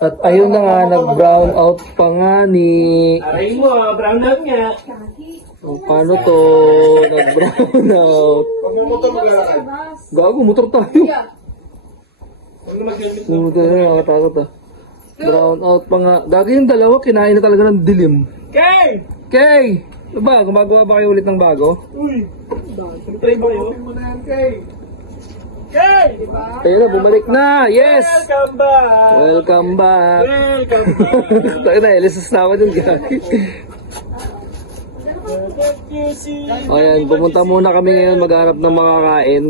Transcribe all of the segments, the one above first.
At ayun na nga, nag-brown out pa nga ni... Aray mo, brown out nga. O, paano to? Nag-brown out. Pag may motor mo lalakad. Gago, motor tayo. Huwag na mag-helmet. Pumunta na, nakatakot ah. Brown out pa nga. Gago yung dalawa, kinain na talaga ng dilim. Kay! Kay! Ano ba? Gumagawa ba kayo ulit ng bago? Uy! Try ba kayo? Open mo na yan, Kay. Kay! Ayun na, bumalik na! Yes! Welcome back! Welcome back! Welcome back! Tayo na, ilisos na ako dun, guys. O yan, pumunta muna kami ngayon maghanap ng makakain.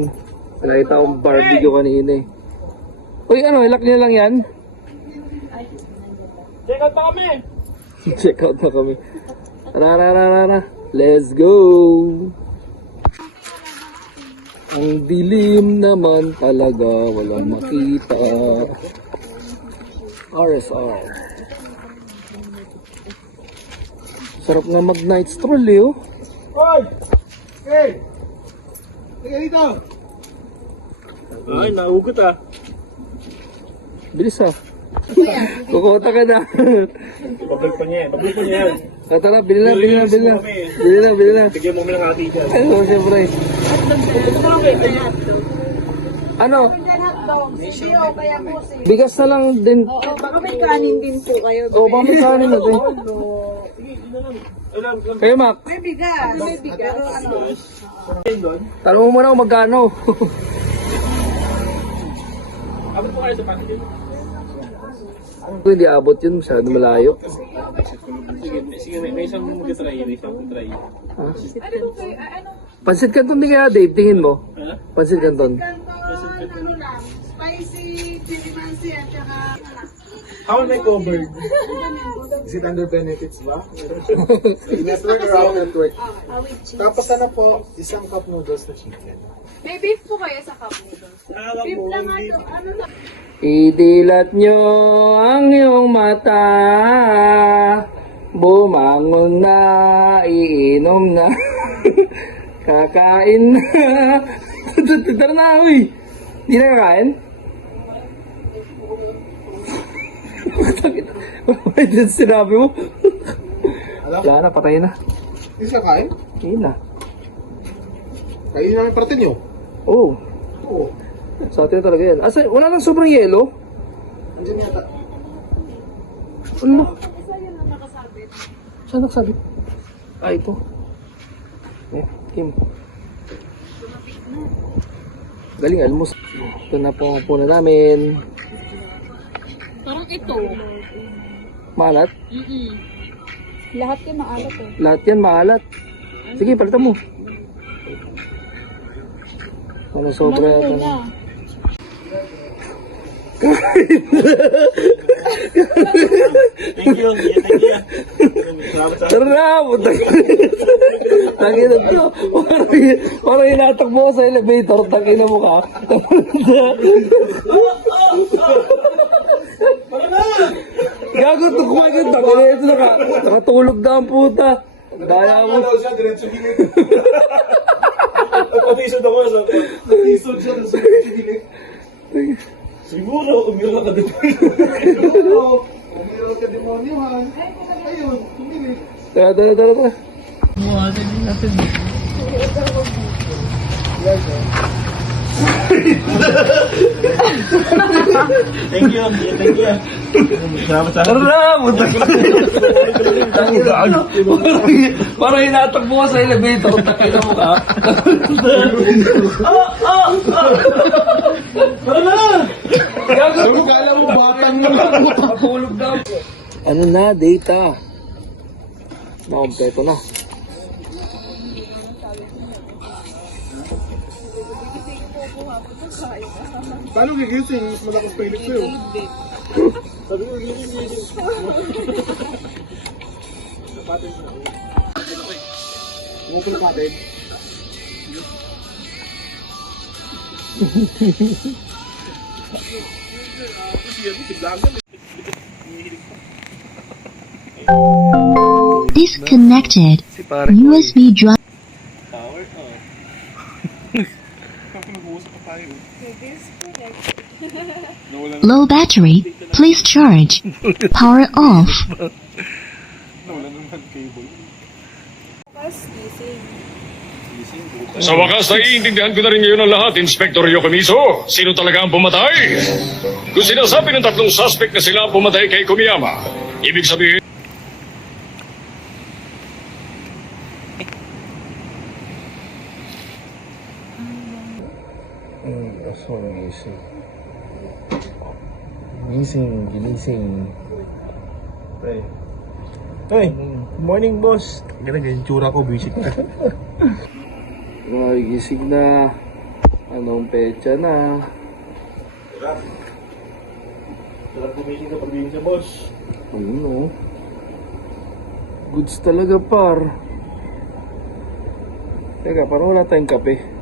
Nakita akong barbecue kanina eh. Uy, ano, ilak niyo lang yan? Check out pa kami! Check out na kami. Tara. Let's go! Ang dilim naman talaga, walang makita. RSR. Sarap nga mag-night stroll eh, oh. Hoy! Kay! Sige dito! Ay, naugot ah. Bilis ah. Kukota ka na. Babalik pa niya yan. Tara, bili na. Bili na. Bigyan mo lang ati dyan. Ano, siyempre. Ano? Bigas na lang din. Oo, baka may kanin din po kayo. O, baka may kanin natin. Kayo, Mac. May bigas. May bigas. Pero ano? Tanong mo muna kung magkano. Abot po kayo sa pangit. Kung hindi abot yun, masyado malayo. Sige, may isang mag-try. Ha? Pansit Canton din kaya, Dave, tingin mo? Ha? Pansit Canton. Kanton, ano lang, spicy, chili mansi, at saka How am I covered? Is it under benefits ba? Network or out network? Tapos ano po, isang cup noodles na chicken. may beef po kayo sa cup noodles. Alam Beef mo, lang hindi. ano lang. Idilat nyo ang iyong mata. Bumangon na, iinom na. Kakain na. Tara na, uy. Hindi na kakain? Wait, dyan sinabi mo. Alam? Wala na, patay na. Hindi siya kain? Hindi na. Kainin namin parte nyo. Oo. Oo. Sa atin talaga yan. Asa, wala nang sobrang yelo? Andiyan yata. Ano? Isa yun ang nakasabit. Saan nagsabit? Ah, ito. Eh, Kim. Galing, almost. Ito na po ang puna namin. Parang ito. Maalat? Lahat yung maalat eh. Lahat yan maalat. Sige, palitan mo. Ano sobra yata. Thank you. Tara na, puta. Tangina to. Parang hinatakbo ko sa elevator. Tangina mo ka. Gago, tukwa ka. Tangina ito. Nakatulog na ang puta. Daya mo. Ano siya, diretso gilid. Patisod ako sa Natisod siya, diretso gilid. Siguro, umiyak ka dito. Oo. Umiral ka demonyohan. Ayun, tumili. Tara. Thank you. Salamat sa Tara na, puta. Tangina. Parang hinatakbo ko sa elevator. Tangina mo ka. Tara na! Gago, Ano kala mo, batang na lang. Nakatulog na. Ano na, data. Nakompleto na. Paano gigising? Mas malakas pa init sa'yo. Sabi ko, hindi. Umupil natin. Disconnected. Si pare USB drive. Power to. Low battery. Please charge. Power off. Sa wakas, naiintindihan ko na rin ngayon ang lahat, Inspector Yokomiso. Sino talaga ang pumatay? Kung sinasabi ng tatlong suspect na sila ang pumatay kay Kumiyama, ibig sabihin, Aso na gising. Ginising. Hey. Hey, good morning, boss. Ganyan tsura ko, visit ka. Gising na. Anong petsa na? Sarap gumising ka pag sa boss. Ayun o. Goods talaga par. Teka, parang wala tayong kape.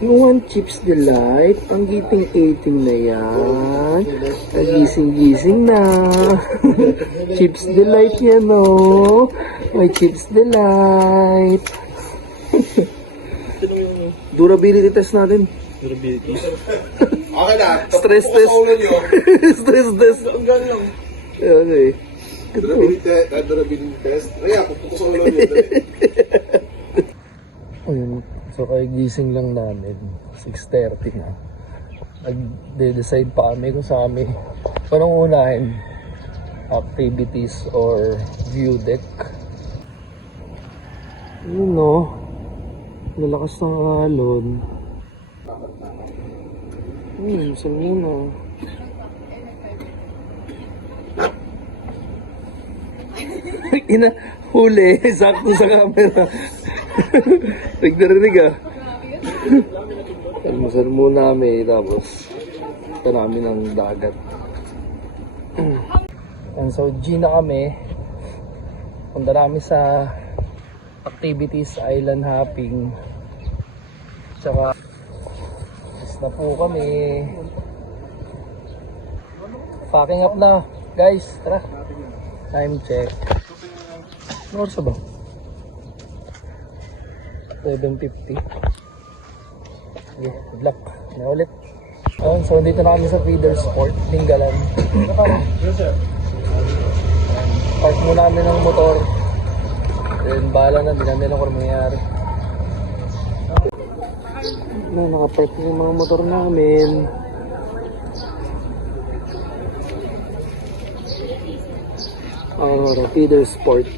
Yung One Chips Delight, ang giting-iting na yan. Nagising-gising na. Chips Delight yan o. May Chips Delight. Durability test natin. Durability. Okay na. Stress test. Stress test. Okay. Durability test. Kaya, pupuko sa ulo niyo. Ayun. So, gising lang namin. 6:30 na. Nag-decide pa kami kung sa kami parang unahin activities or view deck. Yun no. Lalakas ng alon. Saan muna? Ina, huli. Sakto sa camera. Nagdarinig ah. Almusal muna kami, tapos punta namin ng dagat. And so, G na kami. Punta namin sa activities, island hopping. Tsaka, is na po kami. Packing up na. Guys, tara. Time check. Ano oras ba? 7:50. Okay, good luck. Na ulit. So, dito na kami sa Feeder Sport, Linggalan. Park muna kami ng motor. Then, bahala na. Hindi namin alam kung mangyayari. Nakapark yung mga motor namin. Feeder Sport.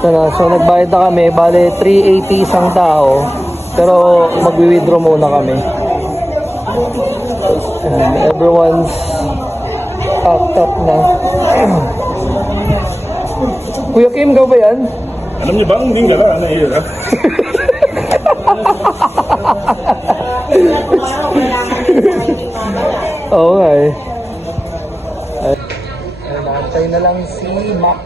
So nagbayad na kami, bale 380 isang tao, pero magwi-withdraw muna kami. And everyone's packed up na. Kuya Kim, ikaw ba yan? Alam niyo ba ang hindi gala na iyo, ha? Oo nga eh. Naantay na lang si Mac.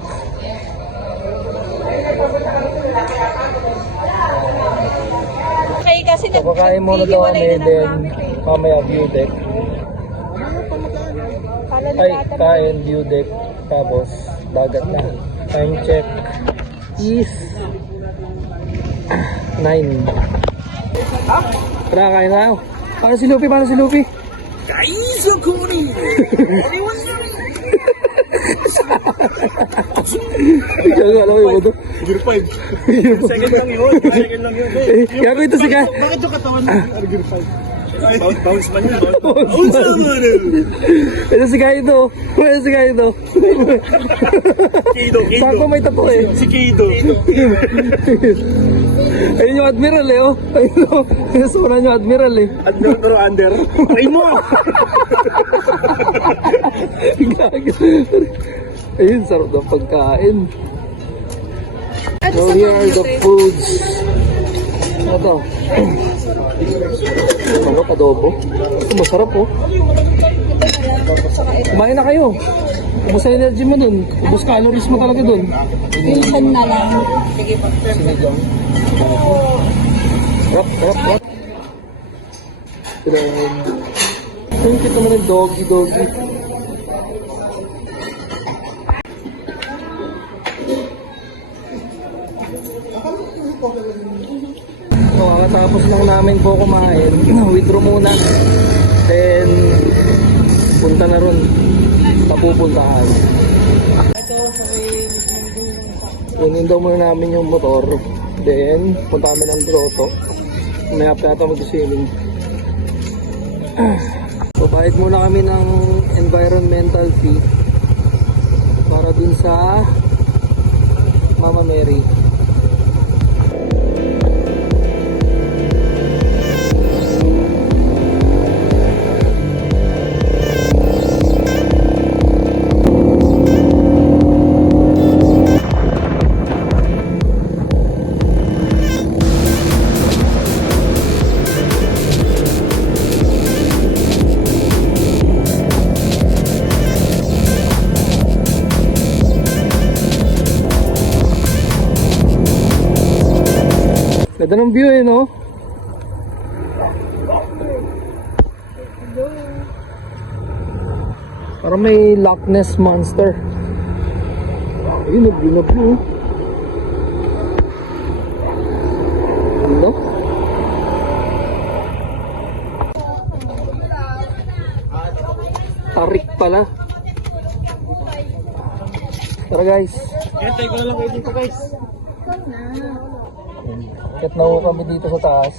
Okay, kasi So, kakain muna daw kami, then mamaya view deck. Ay, kain, view deck, tapos dagat na. Time check is 9. Tara, kain na ako. Paano si Luffy? Paano si Luffy? Ikaw, alam mo yung moto? Gear 5. Second lang yun. Second lang yun. Gago ito si Kai. Bakit yung katawan mo? Gear 5. Bounce man yun. Bounce man yun. Ito si Kai ito. Ito si Kai ito. Kido. Sakto may tapo eh. Si Kido. Ayun yung Admiral eh, oh. Ayun oh. Nasunan yung Admiral eh. Admiral pero under. Ay mo! Ayun, sarap ng pagkain. So here are the foods. Ano to? Ano, adobo? Ito masarap oh. Kumain na kayo. Ubus sa energy mo dun. Ubus calories mo talaga dun. Minsan na lang. Sige po. Rap. Ayun, kita mo ng doggy. So, katapos lang namin po kumain. Withdraw muna. Then, punta na ron. Papupuntahan. Kunin daw muna namin yung motor. Then, punta kami ng grotto. May hap natin mag-swimming. So, bayad muna kami ng environmental fee para dun sa Mama Mary. Ganda ng view eh, no? Parang may Loch Ness Monster. Ayun, view na view. Ano? Tarik pala. Tara guys. Kaya ko na lang kayo dito guys. Kat na ho kami dito sa taas.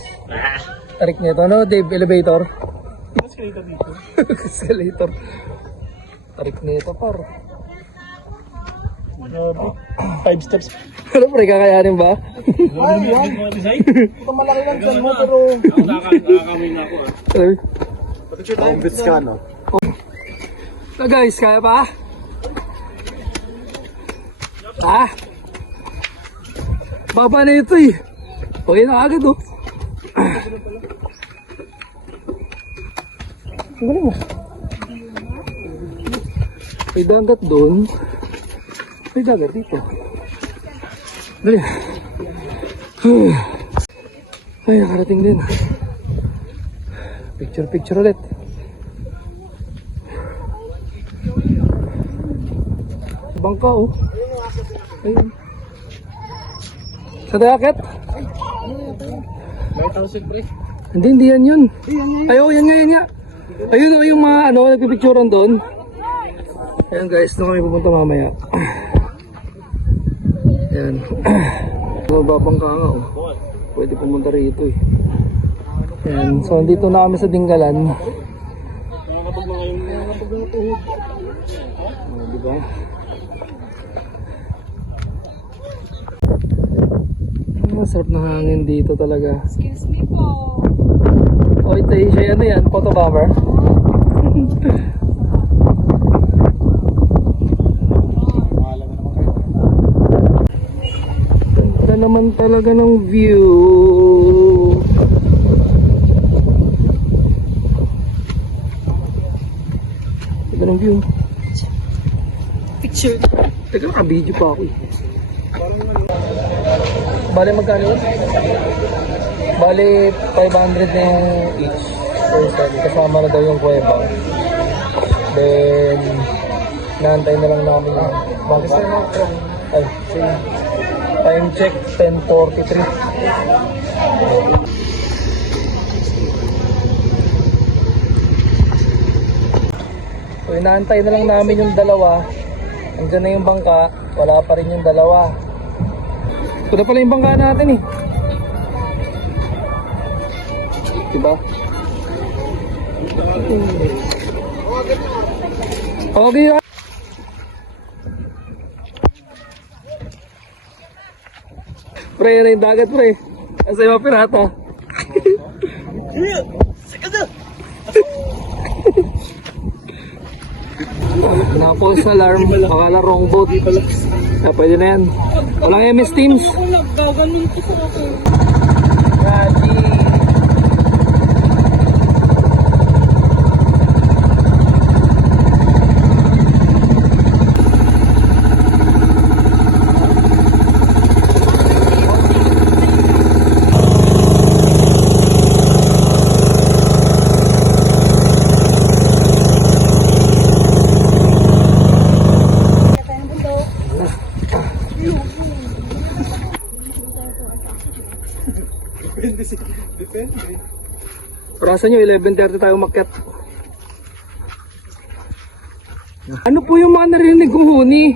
Tarik nito. Ano, Dave? Elevator? Mas kayo dito. Escalator. Tarik nito, par. 5 steps. Ano, pre? Kakayanin ba? Ito malaki lang dyan mo, pero... Nakakami na ako Ambits ka, no? So guys, kaya pa? Ah! Baba na ito eh. Okay na agad oh. Ang galing ah. May dagat doon. May dagat dito. Dali. Ay, nakarating din. Picture ulit. Bangka oh. Ayun. Sa dagat? 9,000 pre. Hindi yan yun. Ayaw, yan nga. Ayun o, yung mga ano, nagpipicturan doon. Ayan guys, doon kami pupunta mamaya. Ayan. Mababang ka nga oh. Pwede pumunta rito eh. Ayan, so dito na kami sa Dinggalan. Diba? Masarap na hangin dito talaga. Excuse me po. Oh, ito siya ano yan, photo bomber. Ganda naman talaga ng view. Ganda ng view. Picture. Teka, naka-video pa ako eh. Bale magkano yun? Bale 500 na yung each person. Kasama na daw yung kuweba. Then naantay na lang namin yung bakit ay, sige. Time check 10:43. So inaantay na lang namin yung dalawa. Andiyan na yung bangka, wala pa rin yung dalawa. Ito na pala yung bangka natin eh. Diba? Okay ah. Pre, yan na yung dagat pre. Asa yung mga pirata. Nakapos na alarm, akala wrong boat. Kaya pwede na yan. Walang MS Teams. Ako naggaganito ko ako. Grabe. Trasan nyo, 11:30 tayo umakyat. Ano po yung mga narinig kong huni?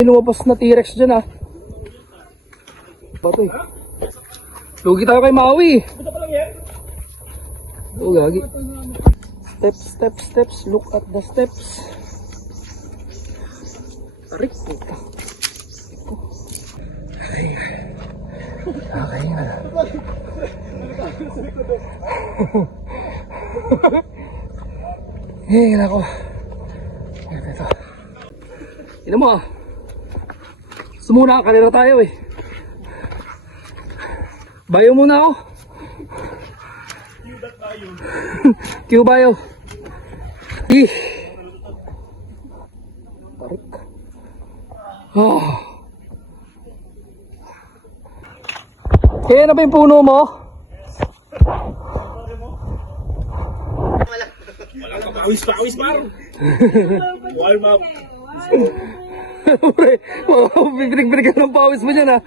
Lumabas na T-Rex dyan ah. Bato eh. Lugi tayo kay Maui. Oh, gagi. Steps. Look at the steps. Arik. Okay na. Eh, nako. Ito. Ino mo ah. Sumuna, kanina tayo eh. Bayo muna ako. Q bayo. Ih. Tarik. Oh. Kaya na ba yung puno mo? Pawis pa. Warm up. Pre, bibinig-binig ka ng pawis mo dyan ah.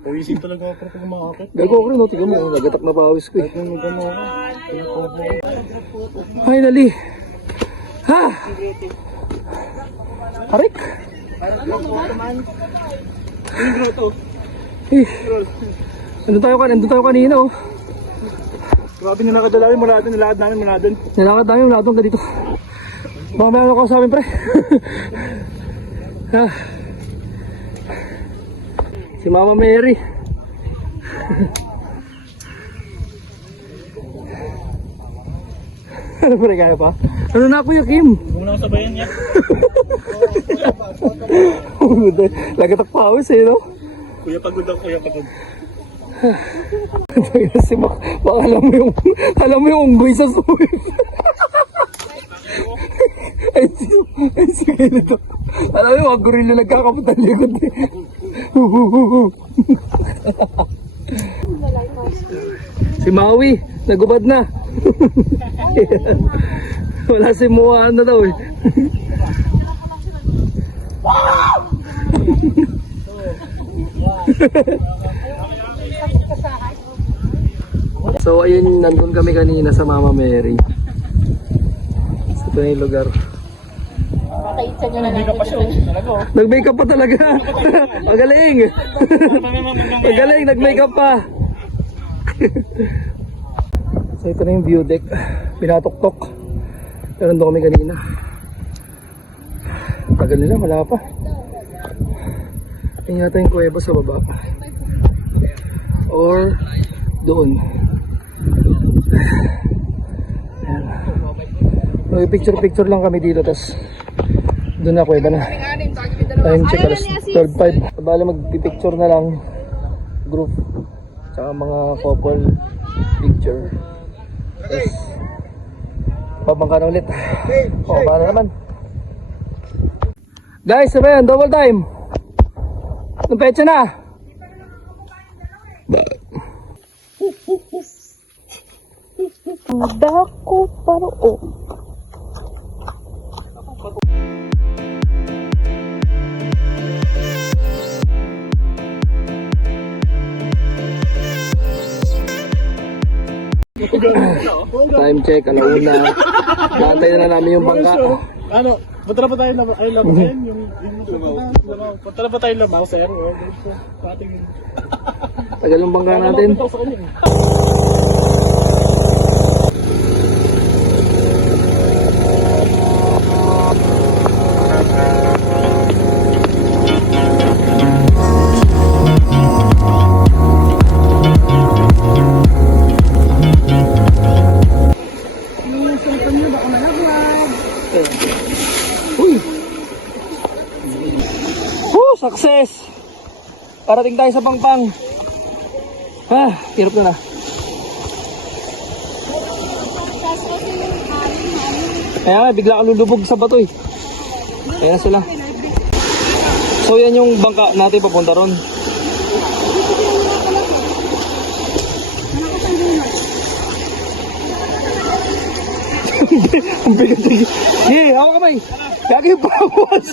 Pawisin talaga ako pag umakakit. Gago ko rin, no? Tignan mo, nagatak na pawis ko eh. Finally! Ha! Arik! Eh, Nandun tayo kanina oh. Grabe na nakadala mula natin, nilakad namin mula doon. Nilakad namin mula doon ka dito. Baka may ano ka sa amin pre. Ah. Si Mama Mary. Ano pre, kaya pa? Ano na Kuya Kim? Huwag mo na ako sabayan niya. Lagatak pawis eh no? Kuya pagod. Si Mac, baka alam mo yung unggoy sa suwi. Ay, sige nito. Alam mo yung mga gorilla nagkakaputan likod eh. Si Maui, nagubad na. Wala si Moa na daw eh. So ayun, nandun kami kanina sa Mama Mary. So, ito na yung lugar. Nag-makeup pa talaga. Magaling. Magaling, nag-makeup pa. So ito na yung view deck. Pinatok-tok. Pero nandun kami kanina. Tagal nila, wala pa. Yan yata yung kuweba sa baba. Or doon. Ayan. So, picture lang kami dito. Tapos doon na kuweba na. Time check alas 12:05. Bale magpipicture na lang. Group. Tsaka mga couple picture. Tapos pabangka na ulit. O, paano naman? Guys, sabi yan, double time. Anong petsa na? Dako paro. Time check, alauna. Naantay na namin yung bangka. Ano? Punta na ba tayo labahin? Punta na ba tayo labaw, sir? Tagal yung bangka natin. Success! Parating tayo sa Pangpang. Hirap na na. Kaya nga, bigla ka lulubog sa bato eh. Kaya sila. So yan yung bangka natin papunta ron. Ang bigat eh. Hey, hawa kamay. Kaya kayo pawas.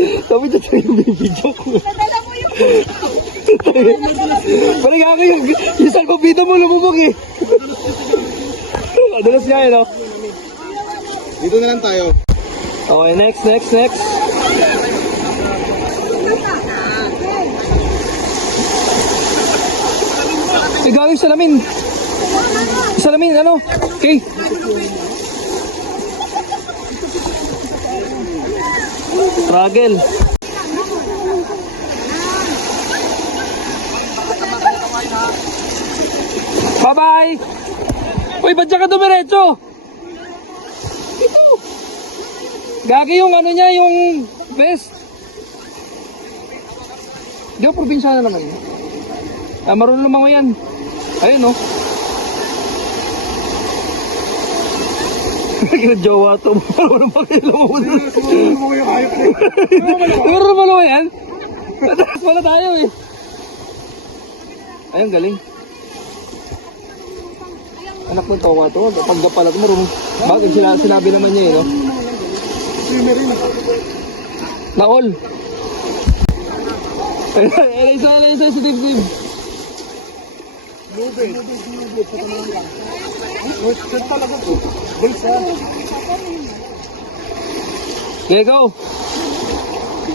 Sabi niya tayo yung video ko. Nadala mo yung Parang nga kayo, yung salpapito mo lumubog eh. Adalas niya eh, no? Dito na lang tayo. Okay, next. Ay, gawin salamin. Salamin, ano? Okay. Struggle. Bye-bye! Uy, ba't ka dumiretso? Ito! Gagi yung ano niya, yung vest. Di ba probinsya na naman yun? Ah, marunong naman ko yan. Ayun, no? Kinajowa to. Marunong pa kayo lumabot. Marunong pa naman yan? Tataas pala tayo eh. Ayun, galing. Anak ng tawa to. Pagdapalat mo rin. Bakit sinabi naman niya eh, no? Na-all. Isa, si Steve. Okay, go.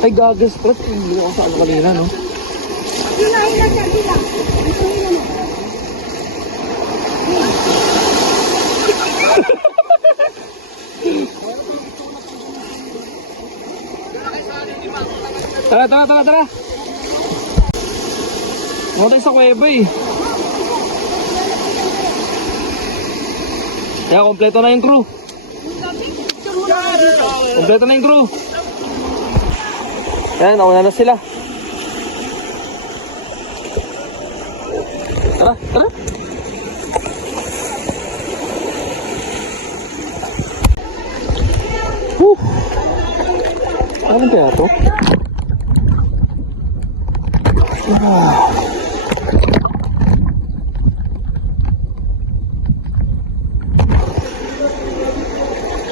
Ay, gagas. Plat, hindi ako sa ano kanina, no? Tara. Ano tayo sa kuweba eh. Kaya kompleto na yung crew. Ayan, nauna na sila. Tara. Ano kaya to?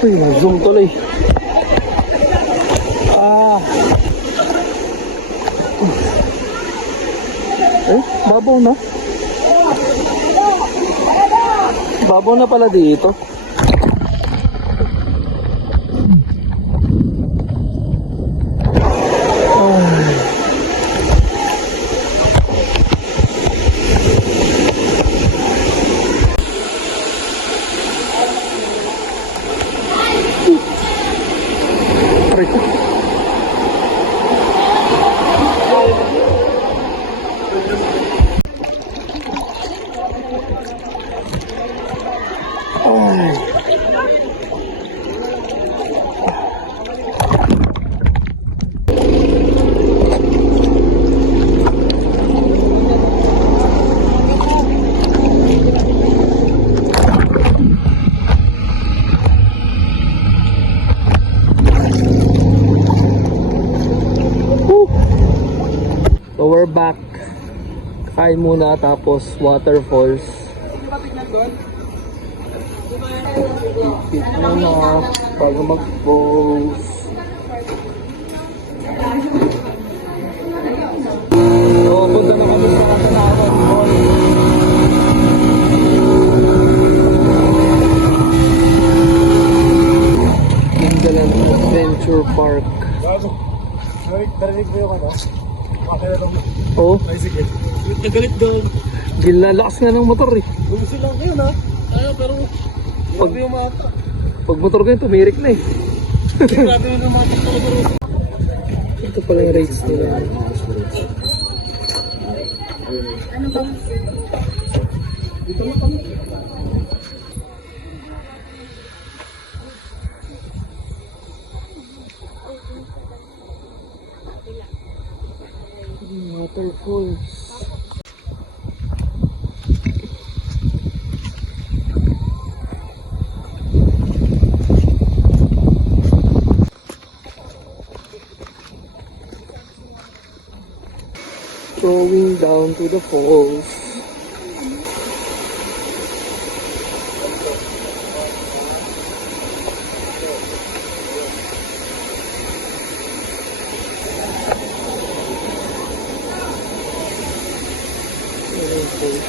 Uy, zoom tuloy. Babaw na. Babaw na pala dito. So we're back. Kain muna tapos waterfalls. Pit muna bago mag-pose. So punta na kami sa Katanawan Mall. Gingalan Adventure Park. Narinig ko yung ano? Oh, Bicycle. Nagalit daw. gilalakas nga ng motor eh. Bumusin lang kayo na. Pero Pag motor ko yun, tumirik na eh. grabe na naman ito. Ito pala yung rates nila. Waterfalls. Going down to the falls. yung post.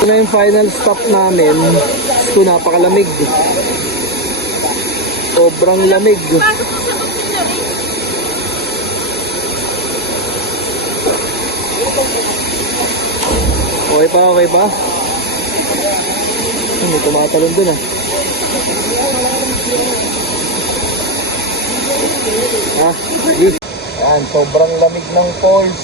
Ito na yung final stop namin. Ito, napakalamig. Sobrang lamig. Okay pa, okay pa? May tumatalon dun ah. Ah, sige. Yan, sobrang lamig ng falls.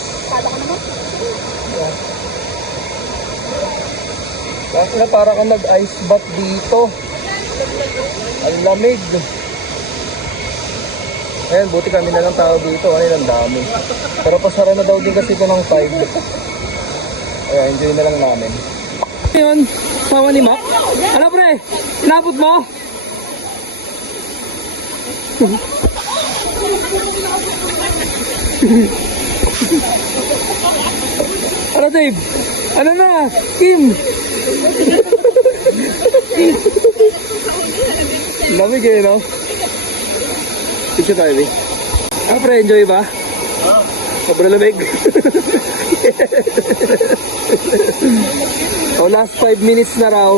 Kasi na para kang nag-ice bath dito. Ang lamig. Ayan, buti kami na lang tao dito. Ayun, ang dami. Pero pasara na daw din kasi ito ng 5. Ayan, enjoy na lang namin. Yun, sawa ni Mac. Ano pre? Inabot mo? Ano Dave? Ano na? Kim? Lamig eh, no? Picture tayo, eh. Ah, pre, enjoy ba? Sobrang lamig. O, last 5 minutes na raw.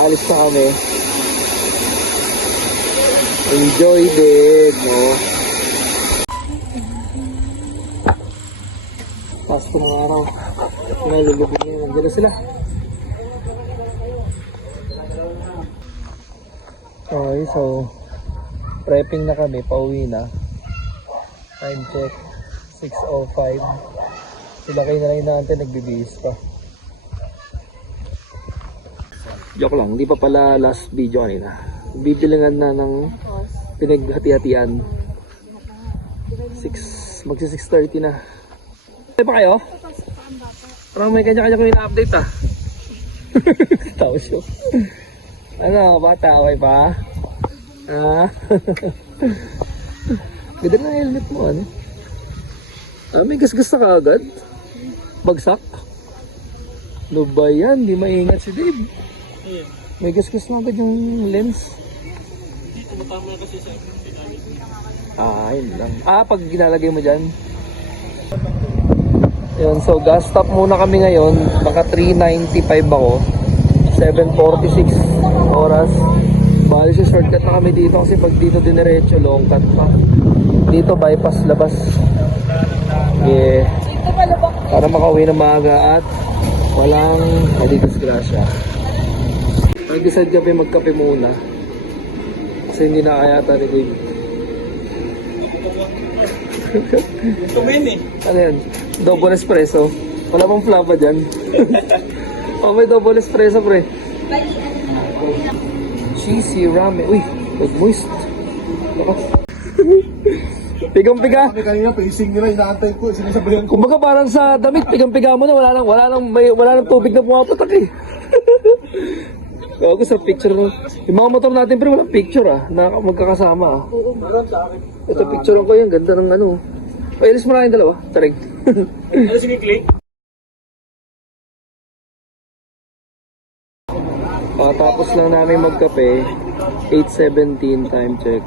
Alis na kami. Enjoy din, no? Pasko ng araw. Nalulog na yun. Nandiyan na sila. Okay, so prepping na kami. Pauwi na. Time check. 6:05. Sila kayo na lang inaantay. Nagbibihis pa. Joke lang. Hindi pa pala last video kanina. Bibilangan na ng pinaghati-hatian. Magsi 6:30 na. Ano pa kayo? Parang may kanya-kanya ko yung update ah. Tapos yun. Ano, bata, okay pa? Ah? Ganda na helmet mo, ano? Ah, may gasgas na kaagad? Bagsak? Ano ba yan? Di maingat si Dave. May gasgas na agad yung lens. Ah, yun lang. Ah, pag ginalagay mo dyan. Yun, so gas stop muna kami ngayon. Naka 395 ako. 7:46 oras. Bali si shortcut na kami dito kasi pag dito diniretso long cut pa. Dito bypass labas. Yeah. Para makauwi na maaga at walang disgrasya. Nag-decide kami magkape muna. Kasi hindi na kaya ata ni Dave. Ano yan? Double espresso. Wala pang flava dyan. Oh, may double espresso, pre. Cheesy ramen. Uy, moist. Pigang-piga. Kami kanina, pacing nila, inaantay ko. Sinasabayan ko. Kumbaga parang sa damit, pigang-piga mo na. Wala nang tubig na pumapatak eh. Ako sa picture mo. Yung mga motor natin, pero walang picture ah. Na magkakasama ah. Ito picture ko yung ganda ng ano. Pailis mo na yung dalawa. Tarig. Ano sige, Clay? Tapos lang namin magkape. 8:17 time check.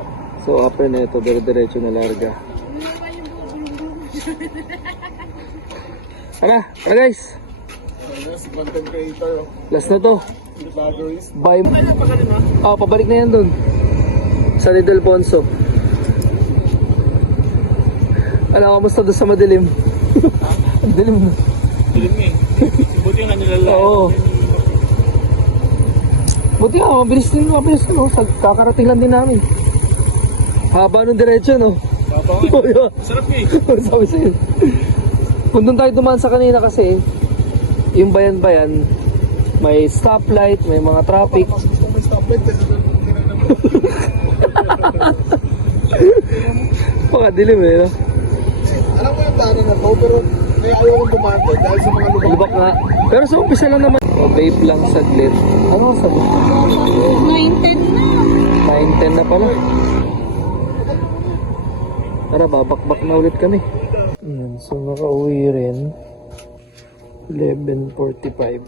So after na ito, dire-diretso na larga. Tara guys. Content creator, Last na to. batteries. Bye. Pabalik na yan dun. Sa Lidl Ponso. Alam, kamusta doon sa madilim? Ang dilim na. Dilim eh. Buti nga nilalala. Oo. Buti nga, mabilis din. No? Kakarating lang din namin. Haba nung diretso, no? Papa nga. Sarap eh. Sabi sa'yo. Kung doon tayo dumaan sa kanina kasi, yung bayan-bayan, may stoplight, may mga traffic. May stoplight. Pakadilim eh, no? Alam mo yung daanan na to, pero may ayaw kong tumante dahil sa mga lubak. Lubak nga. Pero sa umpisa lang naman. Vape lang saglit. Ano sabi? 9:10 na pala. Tara, babakbak na ulit kami. Ayan, so nakauwi rin. 11:45.